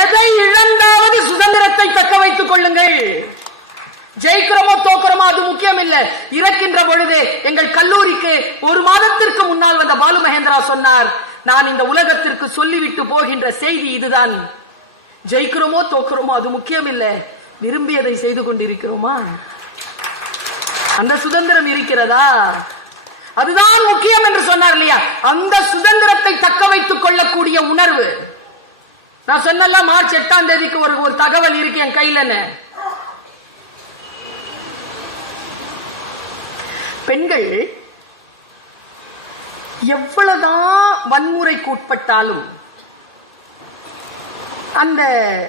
எதை இழந்தாவது சுதந்திரத்தை தக்க வைத்துக் கொள்ளுங்கள். ஜெயிக்கிறோமோ தோக்கிறோமோ அது முக்கியம் இல்ல இறக்கின்ற பொழுது எங்கள் கல்லூரிக்கு ஒரு மாதத்திற்கு முன்னால் வந்த பாலு மகேந்திரா சொன்னார் நான் இந்த உலகத்திற்கு சொல்லிவிட்டு போகின்ற செய்தி இதுதான். ஜெயிக்கிறோமோ தோக்கிறோமோ அது முக்கியம் இல்ல விரும்பியதை செய்து கொண்டிருக்கிறோமா? அந்த சுதந்திரம் இருக்கிறதா? அதுதான் முக்கியம் என்று சொன்னார் இல்லையா? அந்த சுதந்திரத்தை தக்க வைத்துக் கொள்ளக்கூடிய உணர்வு. நான் சொன்னல மார்ச் எட்டாம் தேதிக்கு ஒரு ஒரு தகவல் இருக்கு என் கையில பெண்கள் எவ்வளவுதான் வன்முறைக்கு உட்பட்டாலும் அந்த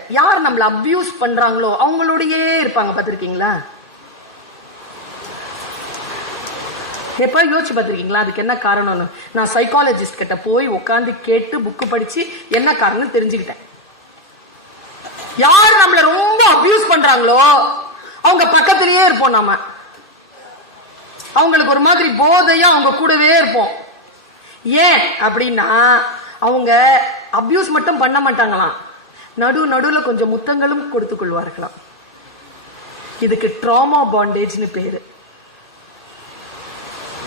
யார் நம்மளை அபியூஸ் பண்றாங்களோ அவங்களோடயே இருப்பாங்க பார்த்துருக்கீங்களா? எப்போ யோசிச்சு பார்த்துருக்கீங்களா? அதுக்கு என்ன காரணம்னு? நான் சைக்காலஜிஸ்ட் கிட்ட போய் உட்காந்து கேட்டு புக்கு படிச்சு என்ன காரணம் தெரிஞ்சுக்கிட்டேன். யார் நம்மள ரொம்ப அபியூஸ் பண்றாங்களோ அவங்க பக்கத்திலேயே இருப்போம் நாம. அவங்களுக்கு ஒரு மாதிரி போதையும் அவங்க கூடவே இருப்போம். ஏன் அப்படின்னா அவங்க அபியூஸ் மட்டும் பண்ண மாட்டாங்களாம். நடு நடுவில் கொஞ்சம் முத்தங்களும் கொடுத்து கொள்வார்களாம். இதுக்கு ட்ராமா பாண்டேஜ்னு பேரு.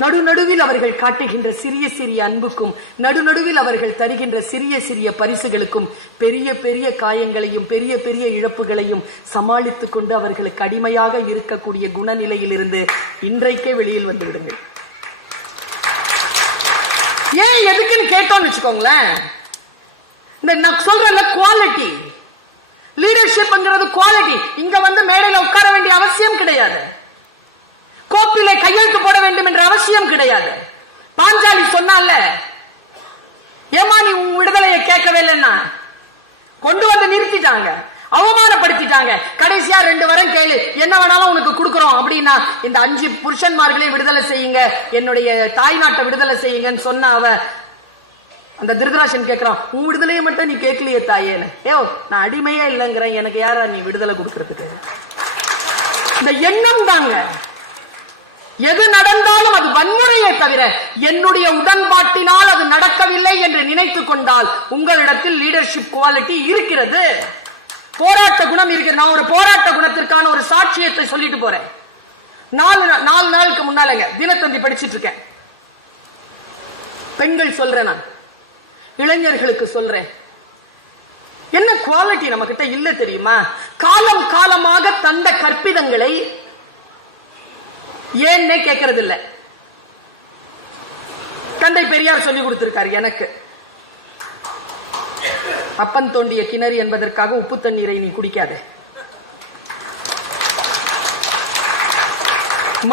நடுநடுவில் அவர்கள் காட்டுகின்ற சிறிய சிறிய அன்புக்கும் நடுநடுவில் அவர்கள் தருகின்ற சிறிய சிறிய பரிசுகளுக்கும் பெரிய பெரிய காயங்களையும் பெரிய பெரிய இழப்புகளையும் சமாளித்துக் கொண்டு அவர்களுக்கு அடிமையாக இருக்கக்கூடிய குணநிலையிலிருந்து இன்றைக்கே வெளியில் வந்து விடுங்கள் ஏன் எதுக்குன்னு கேட்டோம்னு வச்சுக்கோங்களேன். இந்த நான் சொல்றேன்ல குவாலிட்டி லீடர்ஷிப்ங்கிறது குவாலிட்டி இங்க வந்து மேடையில உட்கார வேண்டிய அவசியம் கிடையாது. கோப்பிலே கையெழுத்து போட வேண்டும் என்ற அவசியம் கிடையாது. பாஞ்சாலி சொன்னால ஏமா நீ உன் விடுதலையை கேட்கவே இல்லைன்னா? கொண்டு வந்து நிறுத்திட்டாங்க அவமானப்படுத்திட்டாங்க. கடைசியா ரெண்டு வரம் கேளு என்ன வேணாலும் உனக்கு கொடுக்குறோம் அப்படின்னா இந்த அஞ்சு புருஷன்மார்களையும் விடுதலை செய்யுங்க என்னுடைய தாய் நாட்டை விடுதலை செய்யுங்கன்னு சொன்ன அவ அந்த திருதராசன் கேட்கிறான் உன் விடுதலையை மட்டும் நீ கேட்கலையே தாயேன்னு ஏ நான் அடிமையே இல்லைங்கிறேன் எனக்கு யாரா நீ விடுதலை கொடுக்கறதுக்கு? இந்த எண்ணம் தாங்க. எது நடந்தாலும் அது வன்முறையை தவிர என்னுடைய உடன்பாட்டினால் அது நடக்கவில்லை என்று நினைத்துக் கொண்டால் உங்களிடத்தில் லீடர்ஷிப் குவாலிட்டி இருக்கிறது. போராட்ட குணம் இருக்கிறது நான் ஒரு போராட்ட குணத்திற்கான ஒரு சாட்சியத்தை சொல்லிட்டு போறேன். நாலு நாலு நாளுக்கு முன்னாலங்க தினத்தந்தி படிச்சிட்டு இருக்கேன் பெண்கள் சொல்றேன் நான். இளைஞர்களுக்கு சொல்றேன். என்ன குவாலிட்டி நம்ம கிட்ட இல்ல தெரியுமா? காலம் காலமாக தந்த கற்பிதங்களை ஏன்னே கேட்கறது இல்ல தந்தை பெரியார் சொல்லி கொடுத்திருக்காரு எனக்கு. அப்பன் தோண்டிய கிணறு என்பதற்காக உப்பு தண்ணீரை நீ குடிக்காத.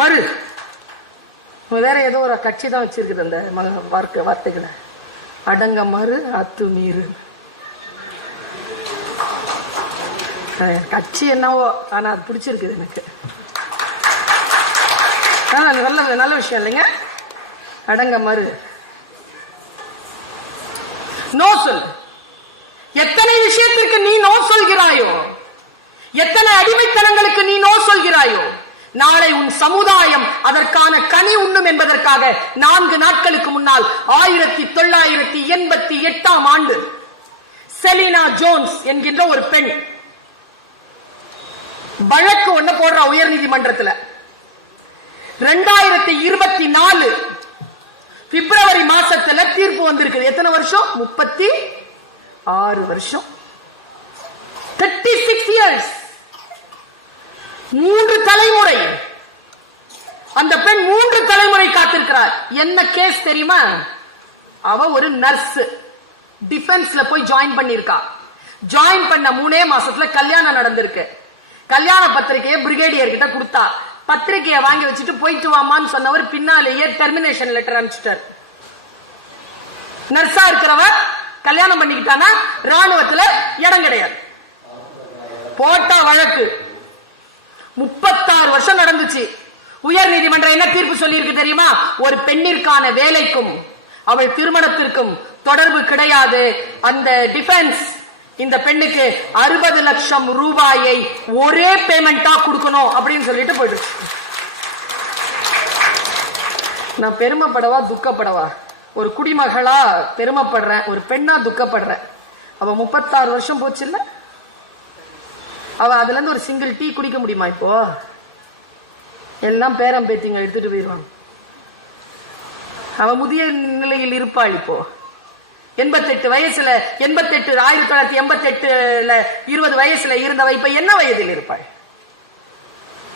மறு. வேற ஏதோ ஒரு கட்சி தான் வச்சிருக்குது அந்த வார்த்தை வார்த்தைகளை. அடங்க மறு அத்துமீறு கட்சி என்னவோ ஆனா அது பிடிச்சிருக்குது எனக்கு. அது நல்ல நல்ல விஷயம் இல்லைங்க. அடங்க மறு. நோ சொல். எத்தனை விஷயத்திற்கு நீ நோ சொல்கிறாயோ எத்தனை அடிமைத்தனங்களுக்கு நீ நோ சொல்கிறாயோ நாளை உன் சமுதாயம் அதற்கான கனி உண்ணும் என்பதற்காக நான்கு நாட்களுக்கு முன்னால் ஆயிரத்தி தொள்ளாயிரத்தி எண்பத்தி எட்டாம் ஆண்டு செலினா ஜோன்ஸ் என்கின்ற ஒரு பெண் வழக்கு ஒண்ணு போடுறா உயர் நீதிமன்றத்துல ரெண்டாயிரத்தி இருபத்தி நாலு பிப்ரவரி மாசத்துல தீர்ப்பு வந்திருக்கு எத்தனை வருஷம்? முப்பத்தி ஆறு வருஷம். தேர்ட்டி சிக்ஸ் இயர்ஸ் மூன்று தலைமுறை. அந்த பெண் மூன்று தலைமுறை காத்திருக்கிறார். என்ன கேஸ் தெரியுமா? அவ ஒரு நர்ஸ் டிஃபென்ஸ்ல போய் ஜாயின் பண்ணிருக்கா ஜாயின் பண்ண மூணே மாசத்துல கல்யாணம் நடந்திருக்கு. கல்யாண பத்திரிகையை பிரிகேடியர் கிட்ட கொடுத்தா. பத்திரிகையை வாங்கி வச்சுட்டு போயிட்டு வாமான்னு சொன்னவர் பின்னாலேயே டெர்மினேஷன் லெட்டர் அனுப்பிச்சிட்டார். நர்ஸா இருக்கிறவர் கல்யாணம் பண்ணிக்கிட்டானா? ராணுவத்துல இடம் கிடையாது. போட்டா வழக்கு முப்பத்தாறு வருஷம் நடந்துச்சு. உயர் நீதிமன்றம் என்ன தீர்ப்பு சொல்லியிருக்கு தெரியுமா? ஒரு பெண்ணிற்கான வேலைக்கும் அவள் திருமணத்திற்கும் தொடர்பு கிடையாது. அந்த டிஃபென்ஸ் இந்த பெண்ணுக்கு அறுபது லட்சம் ரூபாயை ஒரே பேமெண்டா கொடுக்கணும் அப்படின்னு சொல்லிட்டு போயிடுச்சு. நான் பெருமைப்படவா? துக்கப்படவா? ஒரு குடிமகளா பெருமைப்படுறேன் ஒரு பெண்ணா துக்கப்படுறேன். அவ முப்பத்தாறு வருஷம் போச்சு இல்ல அவ அதுல இருந்து ஒரு சிங்கிள் டீ குடிக்க முடியுமா இப்போ? எல்லாம் பேரம் பேத்திங்க எடுத்துட்டு போயிடுவாங்க அவ முதிய நிலையில் இருப்பாள் இப்போ. எண்பத்தெட்டு வயசுல எண்பத்தெட்டு ஆயிரத்தி தொள்ளாயிரத்தி எண்பத்தி எட்டுல இருபது வயசுல இருந்தவ இப்ப என்ன வயதில் இருப்பாள்?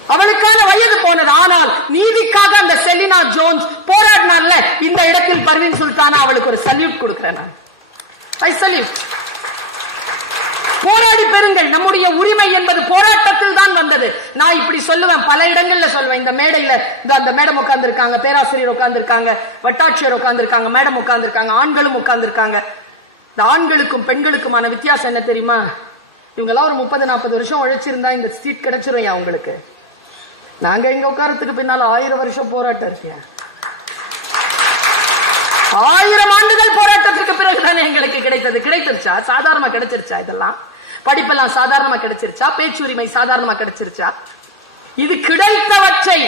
அவளுக்கான வயது போனது ஆனால் நீதிக்காக அந்த செலினா ஜோன்ஸ் போராடினார்ல இந்த இடத்தில் பர்வீன் சுல்தானா அவளுக்கு ஒரு சல்யூட் கொடுக்கிறேன் நான். I salute. போராடி பெறுங்கள். நம்முடைய உரிமை என்பது போராட்டத்தில் தான் வந்தது. நான் இப்படி சொல்லுவேன். பல இடங்கள்ல சொல்லுவேன். இந்த மேடையில இந்த அந்த மேடம் உட்கார்ந்துருக்காங்க பேராசிரியர் உட்கார்ந்துருக்காங்க வட்டாட்சியர் உட்கார்ந்துருக்காங்க மேடம் உட்கார்ந்துருக்காங்க ஆண்களும் உட்கார்ந்துருக்காங்க. இந்த ஆண்களுக்கும் பெண்களுக்குமான வித்தியாசம் என்ன தெரியுமா? இவங்க எல்லாம் ஒரு முப்பது நாற்பது வருஷம் உழைச்சிருந்தா இந்த சீட் கிடைச்சிரும் அவங்களுக்கு நாங்க எங்க உட்காரத்துக்கு பின்னால ஆயிரம் வருஷம் போராட்டம் இருக்கியா ஆயிரம் ஆண்டுகள் போராட்டத்திற்கு பிறகுதானே எங்களுக்கு கிடைத்தது. கிடைச்சிருச்சா சாதாரணமா கிடைச்சிருச்சா இதெல்லாம்? படிப்பெல்லாம் சாதாரணமா கிடைச்சிருச்சா பேச்சுரிமை சாதாரணமா கிடைச்சிருச்சா இது கிடைத்தவற்றை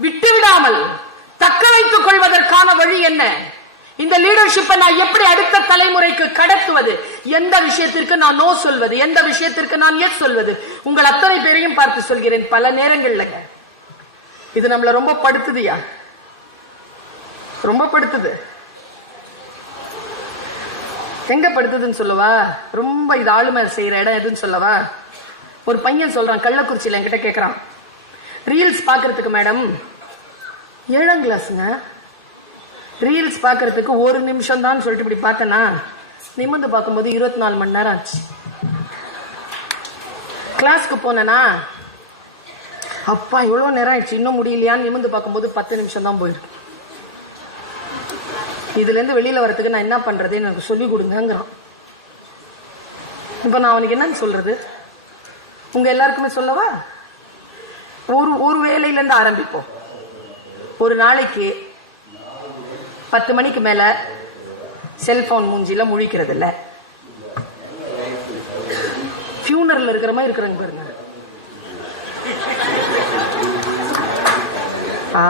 விட்டு விடாமல் தக்க வைத்துக் கொள்வதற்கான வழி என்ன? இந்த லீடர்ஷிப்பை நான் எப்படி அடுத்த தலைமுறைக்கு கடத்துவது? எந்த விஷயத்திற்கு நான் நோ சொல்வது? எந்த விஷயத்திற்கு நான் எஸ் சொல்வது? உங்கள் அத்தனை பேரையும் பார்த்து சொல்கிறேன். பல நேரங்கள்ல இது நம்மள ரொம்ப படுத்துதியா? ரொம்ப படுத்துது எங்க படுத்துதுன்னு சொல்லவா? ரொம்ப இது ஆளுமை செய்யற இடம் எதுன்னு சொல்லவா? ஒரு பையன் சொல்றான் கள்ளக்குறிச்சியில என்கிட்ட கேக்குறான். ரீல்ஸ் பாக்குறதுக்கு மேடம் ஏழாம் கிளாஸுங்க ரீல்ஸ் பாக்குறதுக்கு ஒரு நிமிஷம் தான் சொல்லிட்டு இப்படி பார்த்தேன்னா நிமிர்ந்து பார்க்கும்போது இருபத்தி நாலு மணி நேரம் ஆச்சு. கிளாஸ்க்கு போனேனா? அப்பா இவ்வளோ நேரம் ஆயிடுச்சு. இன்னும் முடியலையான்னு நிமிர்ந்து பார்க்கும்போது பத்து நிமிஷம் தான் போயிருக்கு. இதுலேருந்து வெளியில் வரத்துக்கு நான் என்ன பண்ணுறது எனக்கு சொல்லி கொடுங்கங்கிறான். இப்போ நான் அவனுக்கு என்னன்னு சொல்கிறது உங்கள் எல்லாருக்குமே சொல்லவா? ஒரு ஒரு வேலையிலேருந்து ஆரம்பிப்போம். ஒரு நாளைக்கு பத்து மணிக்கு மேலே செல்ஃபோன் மூஞ்சியில் முழிக்கிறது இல்லை ஃபியூனரில் இருக்கிற மாதிரி இருக்கிறாங்க பாருங்க.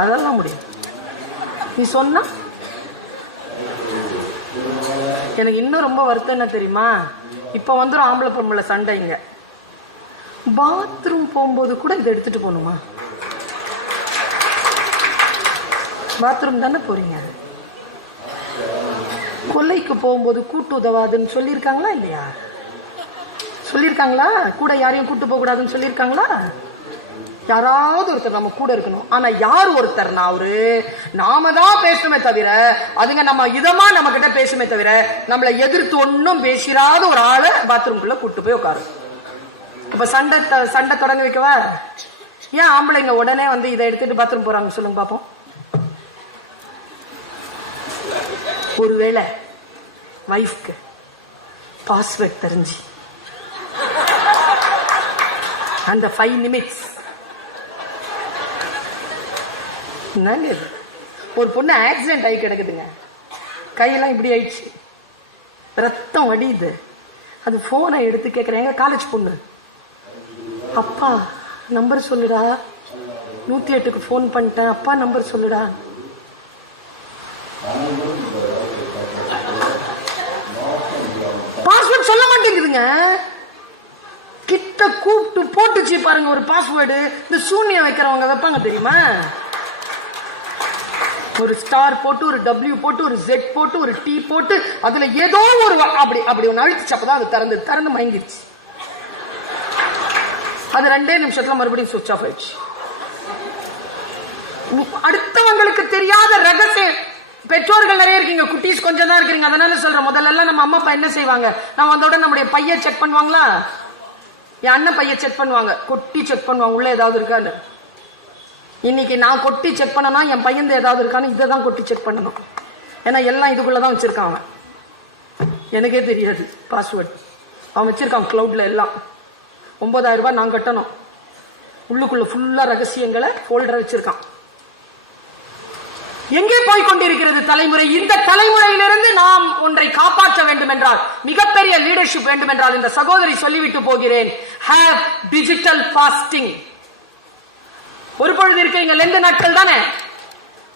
அதெல்லாம் முடியும். நீ சொன்னா எனக்கு இன்னும் ரொம்ப வருத்தம் என்ன தெரியுமா? இப்போ வந்துடும் ஆம்பளை பொம்பளை சண்டைங்க பாத்ரூம் போகும்போது கூட இதை எடுத்துட்டு போகணுமா? பாத்ரூம் தானே போறீங்க? கொல்லைக்கு போகும்போது கூட்டு உதவாதுன்னு சொல்லியிருக்காங்களா இல்லையா? சொல்லியிருக்காங்களா? கூட யாரையும் கூட்டு போக கூடாதுன்னு சொல்லியிருக்காங்களா? யாராவது ஒருத்தர் நம்ம கூட இருக்கணும். ஆனா யார் ஒருத்தர்னா அவரு. நாம தான் பேசணுமே தவிர அதுங்க நம்ம இதமா நம்ம கிட்ட பேசுமே தவிர நம்மளை எதிர்த்து ஒன்னும் பேசிராத ஒரு ஆளை பாத்ரூம்குள்ள கூட்டு போய் உட்காரு. இப்ப சண்டை சண்டை தொடங்கி வைக்கவா? ஏன் ஆம்பளைங்க உடனே வந்து இதை எடுத்துட்டு பாத்ரூம் போறாங்க சொல்லுங்க பாப்போம். ஒருவேளை வைஃப்க்கு பாஸ்வேர்ட் தெரிஞ்சு. அந்த ஃபைவ் நிமிட்ஸ் என்னங்க இது? ஒரு பொண்ணு ஆக்சிடென்ட் ஆகி கிடக்குதுங்க. கையெல்லாம் இப்படி ஆயிடுச்சு. ரத்தம் வடியுது. அது ஃபோனை எடுத்து கேட்குறேன் எங்கள் காலேஜ் பொண்ணு? அப்பா நம்பர் சொல்லுடா. நூற்றி எட்டுக்கு ஃபோன் பண்ணிட்டேன். அப்பா நம்பர் சொல்லுடா. பாஸ்வேர்ட் சொல்ல மாட்டேங்குதுங்க. கிட்ட கூப்பிட்டு போட்டுச்சு பாருங்க ஒரு பாஸ்வேர்டு இந்த சூன்யம் வைக்கிறவங்க வைப்பாங்க தெரியுமா? ஒரு ஸ்டார் போட்டு ஒரு டபிள்யூ போட்டு ஒரு ஜெட் போட்டு ஒரு டி போட்டு அதுல ஏதோ ஒரு அப்படி அப்படி ஒன்று அழிச்சு அப்பதான் அது திறந்து திறந்து மயங்கிருச்சு. அது ரெண்டே நிமிஷத்துல மறுபடியும் சுவிட்ச் ஆஃப் ஆயிடுச்சு. அடுத்தவங்களுக்கு தெரியாத ரகசியம் பெற்றோர்கள் நிறைய இருக்கீங்க. குட்டீஸ் கொஞ்சம் தான் இருக்கிறீங்க. அதனால சொல்றேன். முதல்ல எல்லாம் நம்ம அம்மா அப்பா என்ன செய்வாங்க? நம்ம வந்தோட நம்முடைய பையன் செக் பண்ணுவாங்களா? என் அண்ணன் பையன் செக் பண்ணுவாங்க. கொட்டி செக் பண்ணுவாங்க. உள்ள ஏதாவது இருக்கான்னு இன்னைக்கு நான் கொட்டி செக் பண்ணனா என் பையன் ஏதாவது இருக்கான்னு இதை தான் கொட்டி செக் பண்ணணும். ஏன்னா எல்லாம் இதுக்குள்ளே தான் வச்சிருக்கான் அவன். எனக்கே தெரியாது பாஸ்வேர்ட் அவன் வச்சிருக்கான் கிளவுட்ல எல்லாம். ஒன்பதாயிரம் ரூபாய் நான் கட்டணும். உள்ளுக்குள்ள ஃபுல்லா ரகசியங்களை ஃபோல்டர் வச்சிருக்கான். எங்கே போய் கொண்டிருக்கிறது தலைமுறை? இந்த தலைமுறையிலிருந்து நாம் ஒன்றை காப்பாற்ற வேண்டும் என்றால் மிகப்பெரிய லீடர்ஷிப் வேண்டும் என்றால் இந்த சகோதரி சொல்லிவிட்டு போகிறேன். ஹேவ் டிஜிட்டல் ஃபாஸ்டிங் ஒரு பொழுது இருக்கிறீங்க ரெண்டு நாட்கள் தானே?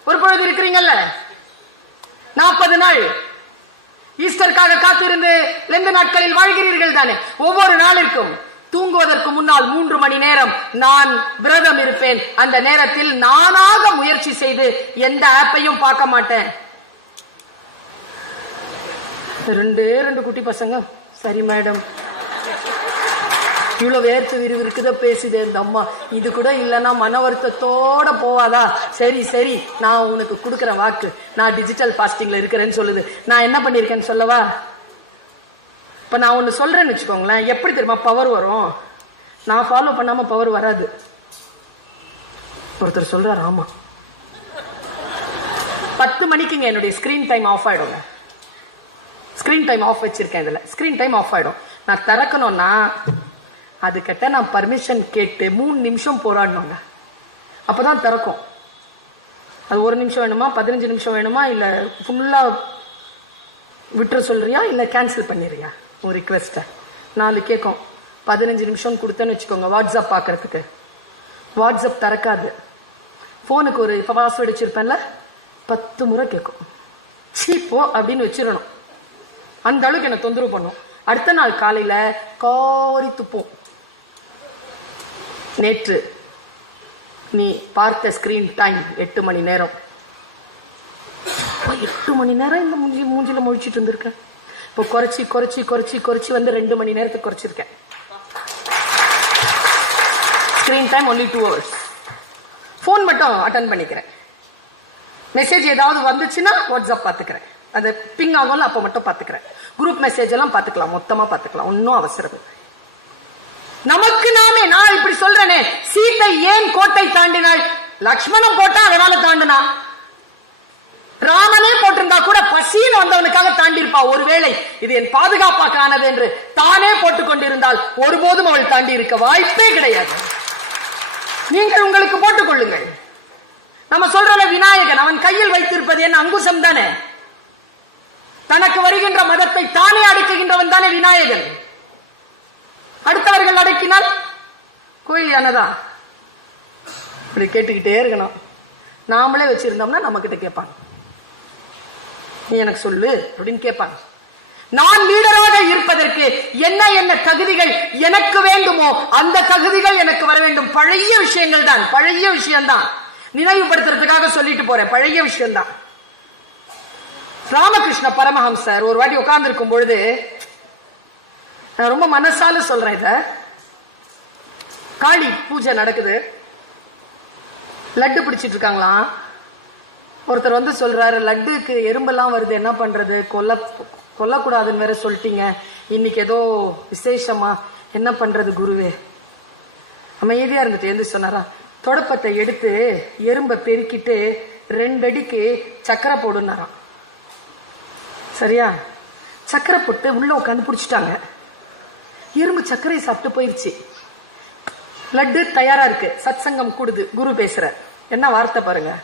ஒரு பொழுது இருக்கிறீங்கல்ல? நாற்பது நாள். ஈஸ்டருக்காக காத்திருந்து லெந்து நாட்களில் வாழ்கிறீர்கள் தானே? ஒவ்வொரு நாளிற்கும் தூங்குவதற்கு முன்னால் மூன்று மணி நேரம் நான் விரதம் இருப்பேன். அந்த நேரத்தில் நானாக முயற்சி செய்து எந்த ஆப்பையும் பார்க்க மாட்டேன். ரெண்டே ரெண்டு குட்டி பசங்க. சரி மேடம். இவ்வளோ வேர்த்து விறுவிறுக்குத பேசுதே இந்த அம்மா. இது கூட இல்லைன்னா மன வருத்தத்தோட போவாதா? சரி சரி நான் உனக்கு கொடுக்குற வாக்கு. நான் டிஜிட்டல் ஃபாஸ்டிங்கில் இருக்கிறேன்னு சொல்லுது. நான் என்ன பண்ணியிருக்கேன்னு சொல்லவா? இப்போ நான் ஒன்று சொல்கிறேன்னு வச்சுக்கோங்களேன். எப்படி தெரியுமா? பவர் வரும். நான் ஃபாலோ பண்ணாமல் பவர் வராது. ஒருத்தர் சொல்கிறார் ஆமாம் பத்து மணிக்குங்க என்னுடைய ஸ்க்ரீன் டைம் ஆஃப் ஆகிடுங்க ஸ்க்ரீன் டைம் ஆஃப் வச்சுருக்கேன் இதில். ஸ்க்ரீன் டைம் ஆஃப் ஆயிடும். நான் திறக்கணும்னா அதுக்கிட்ட நான் பர்மிஷன் கேட்டு மூணு நிமிஷம் போராடணுங்க அப்பதான் திறக்கும். அது ஒரு நிமிஷம் வேணுமா? பதினஞ்சு நிமிஷம் வேணுமா? இல்லை ஃபுல்லாக விட்டுற சொல்கிறியா இல்லை கேன்சல் பண்ணிடுறியா? உன் ரிக்வெஸ்ட்டை நாலு கேட்கும் பதினஞ்சு நிமிஷம் கொடுத்தேன்னு வச்சுக்கோங்க வாட்ஸ்அப் பார்க்குறதுக்கு வாட்ஸ்அப் திறக்காது. ஃபோனுக்கு ஒரு பாஸ்வேர்டு வச்சுருப்பேன்ல பத்து முறை கேட்கும் சீப்போ அப்படின்னு வச்சிடணும். அந்த அளவுக்கு என்னை தொந்தரவு பண்ணும். அடுத்த நாள் காலையில் காரி துப்போம். நேற்று நீ பார்த்த ஸ்கிரீன் டைம் எட்டு மணி நேரம். எட்டு மணி நேரம் இந்த மூஞ்சி மூஞ்சில முழிச்சிட்டு இருந்திருக்கேன் இப்போ குறைச்சி குறைச்சி குறைச்சி குறைச்சி வந்து ரெண்டு மணி நேரத்துக்கு குறைச்சிருக்கேன். Screen time only two hours phone மட்டும் அட்டன் பண்ணிக்கிறேன். மெசேஜ் ஏதாவது வந்துச்சுன்னா வாட்ஸ்அப் பார்த்துக்கிறேன். அது பிங் ஆகும்ல அப்போ மட்டும் பார்த்துக்கிறேன். குரூப் மெசேஜ் எல்லாம் பார்த்துக்கலாம் மொத்தமாக பார்த்துக்கலாம். ஒன்றும் அவசரம் இல்லை. நமக்கு நாமே நான் இப்படி சொல்றேனே சீத்தை ஏன் கோட்டை தாண்டினாள்? லக்ஷ்மணன் போட்டா அதனால தாண்டினா. ராமனே போட்டிருந்தா கூட பசின்னு வந்தவனுக்காக தாண்டி இருப்பா ஒருவேளை இது என் பாதுகாப்பாக்கானது என்று தானே போட்டுக் கொண்டிருந்தால் ஒருபோதும் அவள் தாண்டி இருக்க வாய்ப்பே கிடையாது. நீங்கள் உங்களுக்கு போட்டுக் கொள்ளுங்கள். நம்ம சொல்றல விநாயகன் அவன் கையில் வைத்திருப்பது என்ன அங்குசம் தானே? தனக்கு வருகின்ற மதத்தை தானே அடுக்குகின்றவன் தானே விநாயகன். அடுத்தவர்கள் அடக்கினால் கோயில் யானதா இப்படி கேட்டுக்கிட்டே இருக்கணும். நாமளே வச்சிருந்தோம்னா நம்ம கிட்ட கேட்பாங்க. நீ எனக்கு சொல்லு அப்படின்னு கேட்பாங்க. நான் லீடராக இருப்பதற்கு என்ன என்ன தகுதிகள் எனக்கு வேண்டுமோ அந்த தகுதிகள் எனக்கு வர வேண்டும். பழைய விஷயங்கள் தான் பழைய விஷயம்தான். நினைவுபடுத்துறதுக்காக சொல்லிட்டு போறேன். பழைய விஷயம்தான். ராமகிருஷ்ண பரமஹம்சர் ஒரு வாட்டி உட்கார்ந்து இருக்கும் பொழுது நான் ரொம்ப மனசால சொல்றேன் இத. காளி பூஜை நடக்குது. லட்டு பிடிச்சிட்டு இருக்காங்களாம். ஒருத்தர் வந்து சொல்றாரு லட்டுக்கு எறும்பெல்லாம் வருது என்ன பண்றது? கொல்ல கொல்லக்கூடாதுன்னு வேற சொல்லிட்டீங்க. இன்னைக்கு ஏதோ விசேஷமா என்ன பண்றது குருவே? அமைதியா இருந்துட்டு எழுந்து சொன்னாரா தொடப்பத்தை எடுத்து எறும்பை பெருக்கிட்டு ரெண்டடிக்கு சக்கரை போடுனாராம் சரியா? சக்கரை போட்டு உள்ள உட்காந்து பிடிச்சிட்டாங்க. இரும்பு சர்க்கரை சாப்பிட்டு போயிருச்சு. லட்டு தயாரா இருக்கு. சத் சங்கம் கூடுது. குரு பேசுற என்ன வார்த்தை பாருங்க.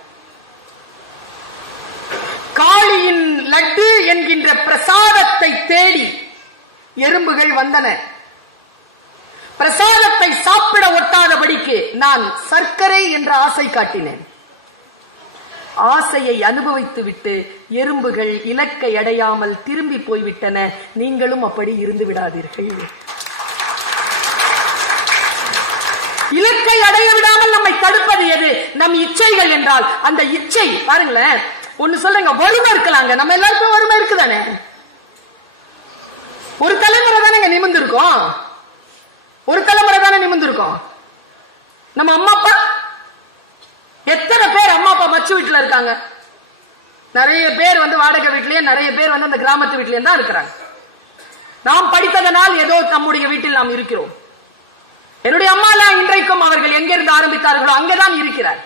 காளியின் லட்டு என்கின்ற பிரசாதத்தை தேடி எறும்புகள் வந்தன. பிரசாதத்தை சாப்பிட ஒட்டாதபடிக்கு நான் சர்க்கரை என்ற ஆசை காட்டினேன். ஆசையை அனுபவித்து விட்டு எறும்புகள் இலக்கை அடையாமல் திரும்பி போய்விட்டன. நீங்களும் அப்படி இருந்து விடாதீர்கள். இலக்கை அடைய விடாமல் நம்மை தடுப்பது எது? நம் இச்சைகள் என்றால் அந்த இச்சை பாருங்களேன். ஒண்ணு சொல்றேங்க வறுமை இருக்கலாங்க. நம்ம எல்லாருக்கும் வறுமை இருக்குதானே? ஒரு தலைமுறை தானேங்க நிமிந்திருக்கோம் ஒரு தலைமுறை தானே நிமிந்திருக்கோம் நம்ம அம்மா அப்பா எத்தனை பேர் அம்மா அப்பா மச்சு வீட்டுல இருக்காங்க? நிறைய பேர் வந்து வாடகை வீட்லயே நிறைய பேர் வந்து அந்த கிராமத்து வீட்லயே தான் இருக்கிறாங்க. நாம் படித்ததனால் ஏதோ நம்முடைய வீட்டில் நாம் இருக்கிறோம். என்னுடைய அம்மாலாம் இன்றைக்கும் அவர்கள் எங்கிருந்து ஆரம்பித்தார்களோ அங்கதான் இருக்கிறார்.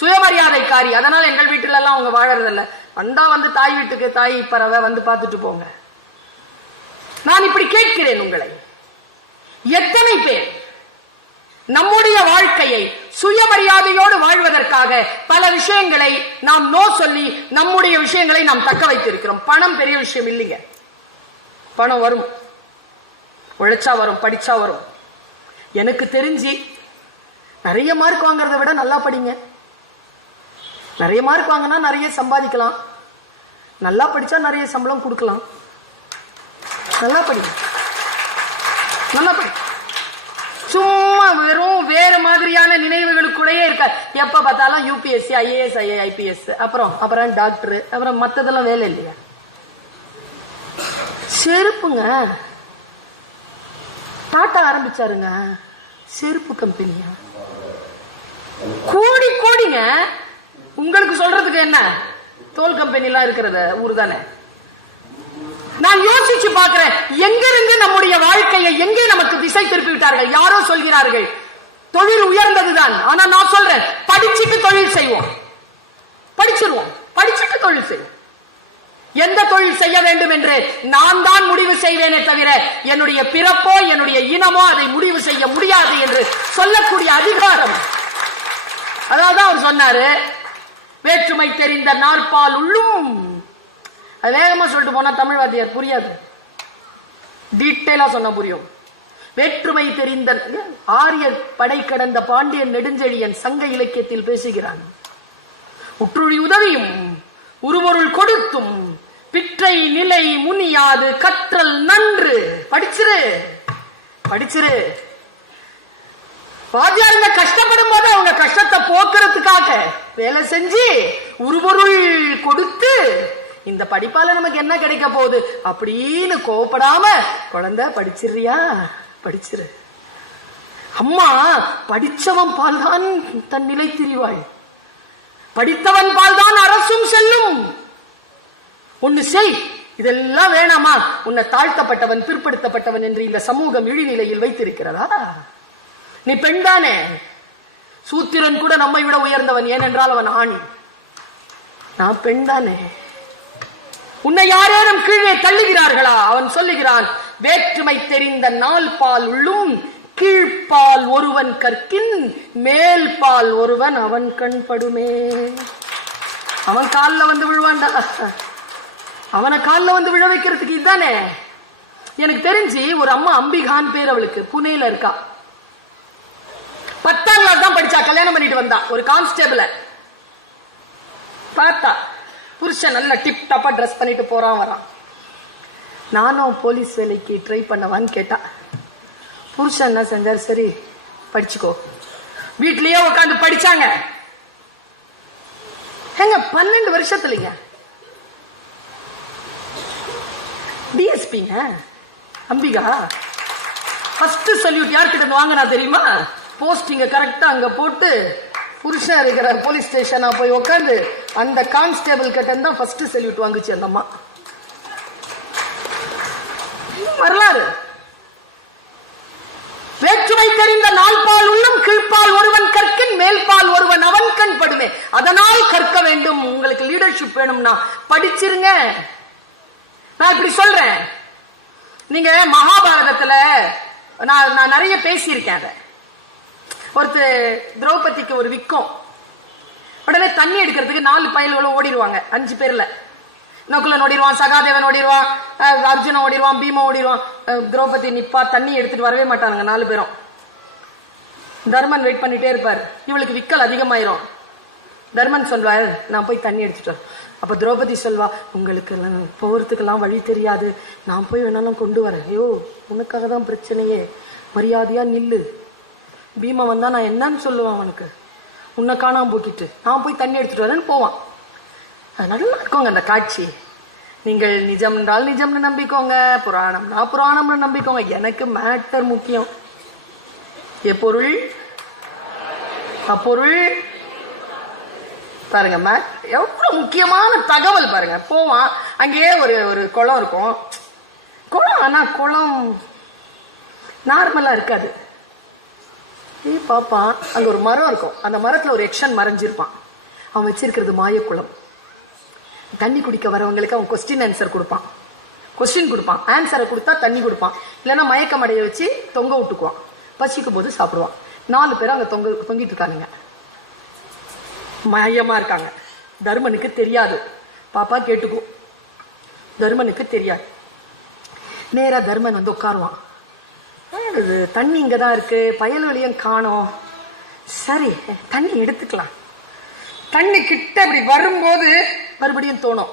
சுயமரியாதைக்காரி. அதனால எங்கள் வீட்டுல எல்லாம் அவங்க வாழறதில்ல. வந்தா வந்து தாய் வீட்டுக்கு தாய் பறவை வந்து பார்த்துட்டு போங்க. நான் இப்படி கேட்கிறேன் உங்களை. எத்தனை பேர் நம்முடைய வாழ்க்கையை சுயமரியாதையோடு வாழ்வதற்காக பல விஷயங்களை நாம் நோ சொல்லி நம்முடைய விஷயங்களை நாம் தக்க வைத்திருக்கிறோம். பணம் பெரிய விஷயம் இல்லைங்க. பணம் வரும். உழைச்சா வரும் படிச்சா வரும். எனக்கு தெரிஞ்சு நிறைய மார்க் வாங்குறத விட நல்லா படிங்க. நிறைய மார்க் வாங்கினா நிறைய சம்பாதிக்கலாம். நல்லா படிச்சா நிறைய சம்பளம் கொடுக்கலாம். நல்லா படிங்க நல்லா படி. சும்மா வெறும் வேற மாதிரியான நினைவுகளுக்குள்ளேயே இருக்க. எப்ப பார்த்தாலும் யூபிஎஸ்சி ஐஏஎஸ் ஐஏ ஐபிஎஸ் அப்புறம் அப்புறம் டாக்டர் அப்புறம் மத்ததெல்லாம் வேலை இல்லையா? செருப்புங்க. டாட்டா ஆரம்பிச்சாருங்க. செருப்பு கம்பெனியா? கோடி கோடிங்க. உங்களுக்கு சொல்றதுக்கு என்ன? தோல் கம்பெனி எல்லாம் இருக்கிறத ஊர் தானே நான் யோசிச்சு பார்க்கிறேன். எங்கிருந்து நம்முடைய வாழ்க்கையை எங்கே நமக்கு திசை திருப்பி விட்டார்கள்? யாரோ சொல்கிறார்கள். தொழில் உயர்ந்ததுதான். ஆனா நான் சொல்றேன் படிச்சுட்டு தொழில் செய்வோம். படிச்சிருவோம். படிச்சுட்டு தொழில் செய்வோம். எந்த தொழில் செய்ய வேண்டும் என்று நான் தான் முடிவு செய்வேனே தவிர என்னுடைய பிறப்போ என்னுடைய இனமோ அதை முடிவு செய்ய முடியாது என்று சொல்லக்கூடிய அதிகாரம். அதாவது அவர் சொன்னாரு வேற்றுமை தெரிந்த நாற்பால் உள்ளும். அது வேகமா சொல்லிட்டு போனா தமிழ் வாத்தியார் புரியாது. டீட்டெயிலா சொன்ன புரியும். வேற்றுமை தெரிந்த ஆரியர் படை கடந்த பாண்டியன் நெடுஞ்செழியன் சங்க இலக்கியத்தில் பேசுகிறான். உற்றுழி உதவியும் உருவொருள் கொடுத்தும் பிற்றை நிலை முனியாது கற்றல் நன்று. படிச்சிரு. படிச்சிரு. வாத்தியாருங்க கஷ்டப்படும் போது அவங்க கஷ்டத்தை போக்குறதுக்காக வேலை செஞ்சு உருவருள் கொடுத்து இந்த படிப்பால நமக்கு என்ன கிடைக்க போகுது? அப்படின்னு கோவப்படாம குழந்தை படிச்சிடுறியா படிச்சிரு. அம்மா படிச்சவன் பால் தான் தன் நிலை திரிவாள் படித்தவன் பால் தான் அரசும் செல்லும். ஒண்ணு செய். இதெல்லாம் வேணாமா? உன்னை தாழ்த்தப்பட்டவன் பிற்படுத்தப்பட்டவன் என்று இந்த சமூகம் இழிநிலையில் வைத்திருக்கிறதா? நீ பெண் தானே? சூத்திரன் கூட நம்மை விட உயர்ந்தவன் ஏனென்றால் அவன் ஆண். நான் பெண் தானே? உன்னை யாரேனும் கீழே தள்ளுகிறார்களா? அவன் சொல்லுகிறான் வேற்றுமை தெரிந்த நாள் பால் உள்ளும் கீழ்ப்பால் ஒருவன் கற்கின் மேல் பால் ஒருவன் அவன் கண் படுமே. அவன் காலில் வந்து விழுவான்டா அவனை காலில் வந்து விழ வைக்கிறதுக்கு இதுதானே எனக்கு தெரிஞ்சு ஒரு அம்மா அம்பிகான் பேர் அவளுக்கு. புனேல இருக்கா. பத்தாம் கிளாஸ் தான் படிச்சா கல்யாணம் பண்ணிட்டு வந்தா. ஒரு கான்ஸ்டேபிள. பார்த்தா புருஷன் நல்ல டிப் டாப்பா ட்ரெஸ் பண்ணிட்டு போறான் வரான். நானும் போலீஸ் வேலைக்கு ட்ரை பண்ணவான்னு கேட்டா புருஷன் என்ன செஞ்சார்? சரி படிச்சுக்கோ. வீட்லயே உட்காந்து படிச்சாங்க. ஏங்க பன்னெண்டு வருஷத்துலங்க? டிஎஸ்பிங்க அம்பிகா ஃபர்ஸ்ட் சல்யூட் யார்கிட்ட வாங்கினா தெரியுமா? போஸ்டிங்க கரெக்டா அங்க போட்டு புருஷன் இருக்கிற போலீஸ் ஸ்டேஷனா போய் உட்காந்து அந்த கான்ஸ்டேபிள் கிட்ட தான் ஃபர்ஸ்ட் சல்யூட் வாங்குச்சு அந்த அம்மா. வரலாறு. வேற்றுமை தெரிந்த நாள்பால் உள்ளும் கீழ்பால் ஒருவன் கற்கின் மேல்பால் ஒருவன் அவன் கண் படுமே. அதனால் கற்க வேண்டும். உங்களுக்கு லீடர்ஷிப் வேணும்னா படிச்சிருங்க. நான் இப்படி சொல்றேன். நீங்க மகாபாரதத்துல நான் நான் நிறைய பேசியிருக்கேன் அதை. ஒருத்தர் திரௌபதிக்கு ஒரு விக்கம். உடனே தண்ணி எடுக்கிறதுக்கு நாலு பயல்களும் ஓடிடுவாங்க அஞ்சு பேர்ல. நகுலன் ஓடிடுவான் சகாதேவன் ஓடிடுவான் அர்ஜுனன் ஓடிடுவான் பீமா ஓடிடுவான். திரௌபதி நிப்பா தண்ணி எடுத்துட்டு வரவே மாட்டானுங்க நாலு பேரும். தர்மன் வெயிட் பண்ணிட்டே இருப்பார். இவளுக்கு விக்கல் அதிகமாயிரும். தர்மன் சொல்வார் நான் போய் தண்ணி எடுத்துட்டு வரேன். அப்ப திரௌபதி சொல்வா உங்களுக்கு எல்லாம் வழி தெரியாது. நான் போய் வேணாலும் கொண்டு வரேன். ஐயோ உனக்காக தான் பிரச்சனையே. மரியாதையா நில்லு. பீமா வந்தா நான் என்னன்னு சொல்லுவேன் அவனுக்கு. உன்னை காணாம போக்கிட்டு. நான் போய் தண்ணி எடுத்துட்டு வரேன்னு போவான். நல்லா இருக்கோங்க அந்த காட்சி. நீங்கள் நிஜம் என்றால் நிஜம்னு நம்பிக்கோங்க. புராணம்னா புராணம்னு நம்பிக்கோங்க. எனக்கு மேட்டர் முக்கியம். எப்பொருள்? அப்பொருள் பாருங்க மேட் எவ்வளவு முக்கியமான தகவல் பாருங்க. போவான் அங்கேயே ஒரு ஒரு குளம் இருக்கும். குளம் ஆனா குளம் நார்மலா இருக்காது. ஏ பாப்பான் அங்க ஒரு மரம் இருக்கும். அந்த மரத்துல ஒரு எக்ஷன் மறைஞ்சிருப்பான். அவன் வச்சிருக்கிறது மாயக்குளம். தண்ணி குடிக்க வரவங்களுக்கு அவன் கொஸ்டின் ஆன்சர் கொடுப்பான். கொஸ்டின் கொடுப்பான். ஆன்சரை கொடுத்தா தண்ணி கொடுப்பான். இல்லைன்னா மயக்க மடைய வச்சு தொங்க விட்டுக்குவான். பசிக்கும் போது சாப்பிடுவான். நாலு பேர் அங்க தொங்க தொங்கிட்டு இருக்கானுங்க. மையமாக இருக்காங்க. தர்மனுக்கு தெரியாது. பாப்பா கேட்டுக்கும் தர்மனுக்கு தெரியாது. நேராக தர்மன் வந்து உட்காருவான். இது தண்ணி இங்கே தான் இருக்கு பயல்வெளியும் காணோம். சரி தண்ணி எடுத்துக்கலாம். தண்ணி கிட்ட இப்படி வரும்போது மறுபடியும் தோணும்.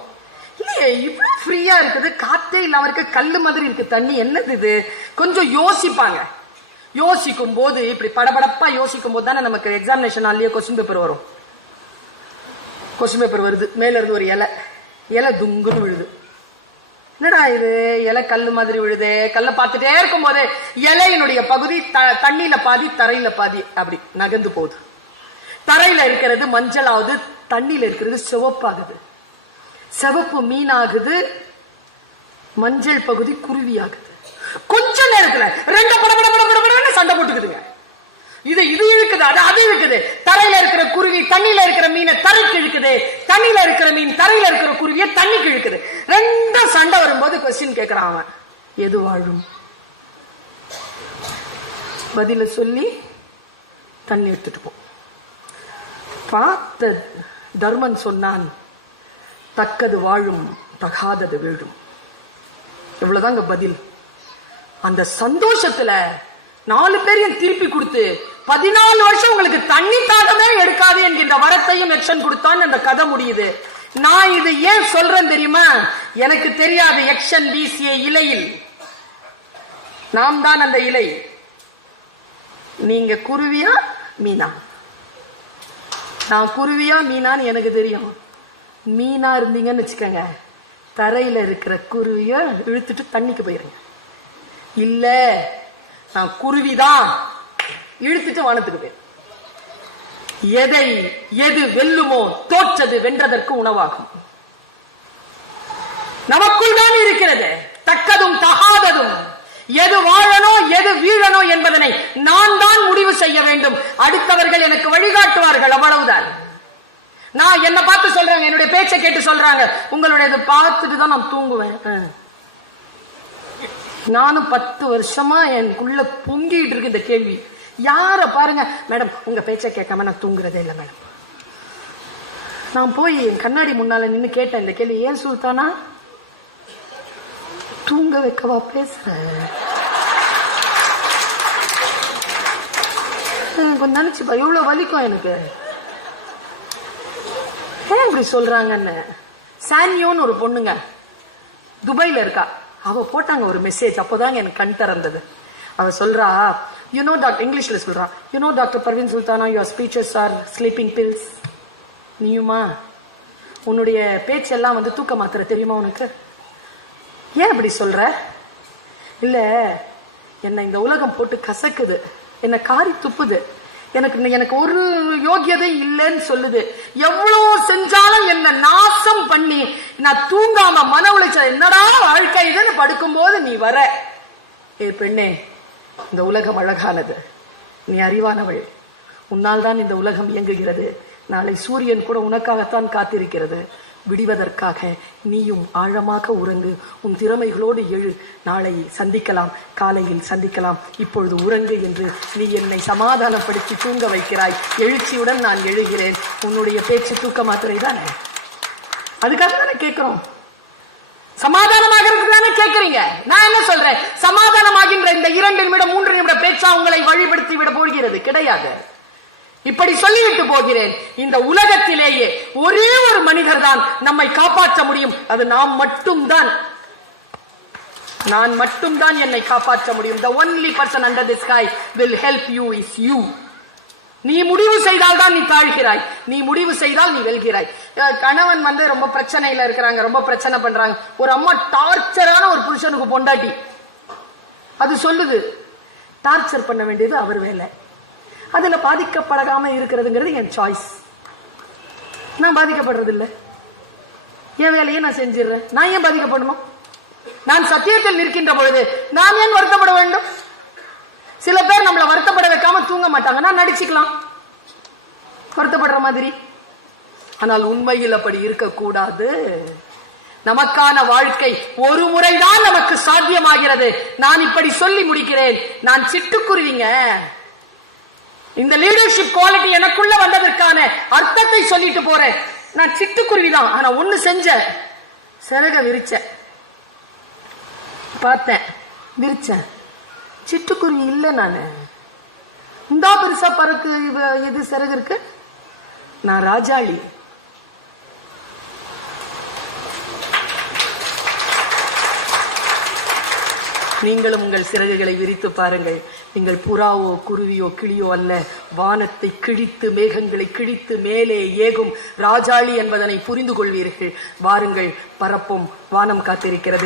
இல்லையே இவ்வளோ ஃப்ரீயாக இருக்குது. காத்தே இல்லாமல் இருக்க கல் மாதிரி இருக்கு தண்ணி. என்னது இது? கொஞ்சம் யோசிப்பாங்க. யோசிக்கும் போது இப்படி படபடப்பாக யோசிக்கும் போது தானே நமக்கு எக்ஸாமினேஷன் நாள்லயே கொஸ்டின் பேப்பர் வரும். கொஸ்டின் பேப்பர் வருது. மேலே இருந்து ஒரு இலை. இலை துங்குன்னு விழுது. என்னடா இது? இலை கல் மாதிரி விழுதே. கல்லை பார்த்துட்டே இருக்கும் போதே இலையினுடைய பகுதி த- தண்ணியில பாதி தரையில பாதி அப்படி நகர்ந்து போகுது. தரையில இருக்கிறது மஞ்சள் ஆகுது தண்ணியில இருக்கிறது சிவப்பாகுது. சிவப்பு மீனாகுது மஞ்சள் பகுதி குருவியாகுது. கொஞ்ச நேரத்துல ரெண்டு பட பட பட பட சண்டை போட்டுக்குதுங்க. இது இது இழுக்குது அது அது இழுக்குது. தரையில இருக்கிற குருவி தண்ணியில இருக்கிற மீனை தரைக்கு இழுக்குது. தண்ணியில இருக்கிற மீன் தரையில இருக்கிற குருவியை தண்ணிக்கு இழுக்குது. ரெண்டும் சண்டை வரும்போது கொஸ்டின் கேட்கிறான் அவன். எது வாழும்? பதில சொல்லி தண்ணி எடுத்துட்டு போ. பார்த்த தர்மன் சொன்னான் தக்கது வாழும் தகாதது வீழும். இவ்வளவுதாங்க பதில். அந்த சந்தோஷத்துல நாலு பேரையும் திருப்பி கொடுத்து பதினாலு வருஷம் உங்களுக்கு தண்ணி தாகமே எடுக்காது என்கின்ற வரத்தையும் எக்ஷன் கொடுத்தான் அந்த கதை முடியுது. நான் இது ஏன் சொல்றேன் தெரியுமா? எனக்கு தெரியாது எக்ஷன் வீசிய இலையில். நாம் தான் அந்த இலை. நீங்க குருவியா மீனா? நான் குருவியா மீனான்னு எனக்கு தெரியும். மீனா இருந்தீங்கன்னு வச்சுக்கோங்க. தரையில இருக்கிற குருவிய இழுத்துட்டு தண்ணிக்கு போயிருங்க. இல்ல நான் குருவிதான். இழுத்துட்டு வானத்துக்கு போயிரு எதை எது வெல்லுமோ தோற்றது வென்றதற்கு உணவாகும். நமக்குள் தான் இருக்கிறது. தக்கதும் தகாததும். எது வாழனோ எது வீழனோ என்பதனை நான் தான் முடிவு செய்ய வேண்டும். அடுத்தவர்கள் எனக்கு வழிகாட்டுவார்கள் அவ்வளவுதான். நான் என்ன பார்த்து சொல்றாங்க என்னுடைய பேச்சை கேட்டு சொல்றாங்க. உங்களுடைய பார்த்துட்டு தான் நான் தூங்குவேன். நானும் பத்து வருஷமா எனக்குள்ள பொங்கிட்டு இருக்கு இந்த கேள்வி. யார பாருங்க? மேடம் உங்க பேச்சை கேட்காம நான் தூங்குறதே இல்லை மேடம். நான் போய் என் கண்ணாடி முன்னால நின்று கேட்டேன். இந்த கேள்வி ஏன் சுல்தானா? தூங்க வைக்கவா பேசுற? கொஞ்சம் நினைச்சுப்பா எவ்வளவு வலிக்கும் எனக்கு. ஏன் இப்படி சொல்றாங்கன்னு? சானியோன்னு ஒரு பொண்ணுங்க. துபாயில இருக்கா. அவ போட்டாங்க ஒரு மெசேஜ் அப்போதாங்க எனக்கு கண் திறந்தது. அவ சொல்றா யூனோ டாக்டர் இங்கிலீஷில் சொல்கிறான் you you know doctor Parveen Sultana your speeches are sleeping pills நீயுமா? உன்னுடைய பேச்செல்லாம் வந்து தூக்க மாத்திர தெரியுமா உனக்கு? ஏன் அப்படி சொல்கிற இல்லை என்னை இந்த உலகம் போட்டு கசக்குது. என்னை காரி துப்புது. எனக்கு எனக்கு ஒரு யோகியதை இல்லைன்னு சொல்லுது. எவ்வளோ செஞ்சாலும் என்ன நாசம் பண்ணி நான் தூங்காம மன உளைச்சல் என்னடா வாழ்க்கை இதுன்னு படுக்கும்போது நீ வர. ஏ பெண்ணே இந்த உலகம் அழகானது. நீ அறிவானவள். உன்னால் தான் இந்த உலகம் இயங்குகிறது. நாளை சூரியன் கூட உனக்காகத்தான் காத்திருக்கிறது. விடிவதற்காக நீயும் ஆழமாக உறங்கு. உன் திறமைகளோடு எழு. நாளை சந்திக்கலாம். காலையில் சந்திக்கலாம். இப்பொழுது உறங்கு என்று நீ என்னை சமாதானப்படுத்தி தூங்க வைக்கிறாய். எழுச்சியுடன் நான் எழுகிறேன். உன்னுடைய பேச்சு தூக்க மாத்திரை தானே அதுக்காக தானே கேட்கிறோம்? சமாதானமாக தானே கேட்கறீங்க நான் என்ன சொல்றேன்? சமாதானமாகின்ற இந்த இரண்டு நிமிடம் மூன்று நிமிட பேச்சா உங்களை வழிபடுத்தி விட போகிறது? கிடையாது. இப்படி சொல்லிவிட்டு போகிறேன். இந்த உலகத்திலேயே ஒரே ஒரு மனிதர் தான் நம்மை காப்பாற்ற முடியும். அது நாம் மட்டும்தான். நான் மட்டும்தான் என்னை காப்பாற்ற முடியும். The only person under the sky will help you is you நீ முடிவு செய்தால் தான் நீ தாழ்கிறாய். நீ முடிவு செய்தால் நீ வெல்கிறாய். கணவன் வந்து ரொம்ப பிரச்சனையில இருக்கிறாங்க ரொம்ப பிரச்சனை பண்றாங்க. ஒரு அம்மா டார்ச்சரான ஒரு புருஷனுக்கு பொண்டாட்டி. அது சொல்லுது டார்ச்சர் பண்ண வேண்டியது அவர் வேலை. அதுல பாதிக்கப்படாம இருக்கிறதுங்கிறது என் சாய்ஸ் நான் பாதிக்கப்படுறது இல்ல என் வேலையை நான் செஞ்சிடுறேன். நான் ஏன் பாதிக்கப்படணும் நான் சத்தியத்தில் நிற்கின்ற பொழுது நான் ஏன் வருத்தப்பட வேண்டும்? சில பேர் நம்மளை வருத்தப்பட வைக்காம தூங்க மாட்டாங்க. நான் நடிச்சுக்கலாம். வருத்தப்படுற மாதிரி. ஆனால் உண்மையில் அப்படி இருக்கக்கூடாது. நமக்கான வாழ்க்கை ஒரு முறைதான் நமக்கு சாத்தியமாகிறது. நான் இப்படி சொல்லி முடிக்கிறேன். நான் சிட்டுக்குருவிங்க. இந்த லீடர்ஷிப் குவாலிட்டி எனக்குள்ள வந்ததற்கான அர்த்தத்தை சொல்லிட்டு போறேன். நான் சிட்டுக்குருவி தான் ஆனா ஒண்ணு செஞ்சேன் சிறக விரிச்சேன் பார்த்தேன். விரிச்சேன். சிட்டுக்குருவி இல்லை நான். இந்தா பெருசா பறக்கு எது சிறகு இருக்கு? நான் ராஜாளி. நீங்களும் உங்கள் சிறகுகளை விரித்து பாருங்கள். நீங்கள் புறாவோ குருவியோ கிளியோ அல்ல. வானத்தை கிழித்து மேகங்களை கிழித்து மேலே ஏகும் ராஜாளி என்பதனை புரிந்து கொள்வீர்கள். வாருங்கள் பரப்பும். வானம் காத்திருக்கிறது.